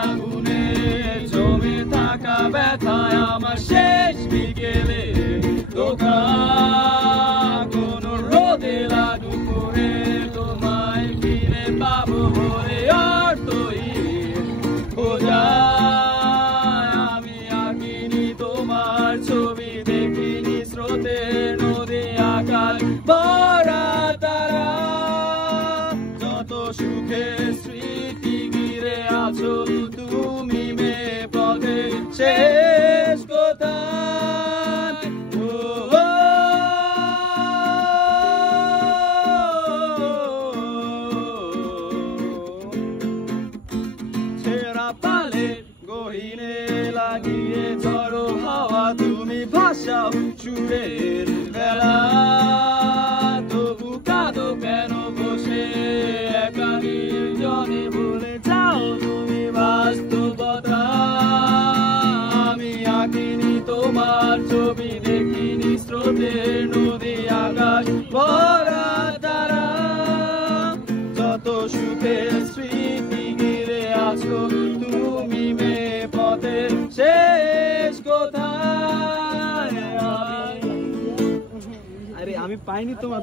আগুনে জমে থাকা ব্যথায় আমার শেষ বিকেলে দোকান কোন রোদে লাগু করে তোমায় ফিরে পাবো বলে অর্থই খোঁজায় আমি আঁকিনি তোমার ছবি দেখিনি স্রোতের নদী আকাশ ভরা তারা যত সুখের স্মৃতি ঘিরে আছো তুমি মে পথে শেষ কোথায় ছেঁড়া পালে গহিনে লাগিয়ে ঝড়ো হাওয়া তুমি ভাষাও সুরের বেলা তবু কাঁদো কেন বসে একা নির্জনে ভুলে যাও তুমি বাস্তবতা আমি আঁকিনি তোমার ছবি দেখিনি স্রোতের নদী আকাশ ভরা তারা যত সুখের স্মৃতি ঘিরে আছো তুমি মে পথে শেষ কোথায় আরে আমি পাইনি তোমার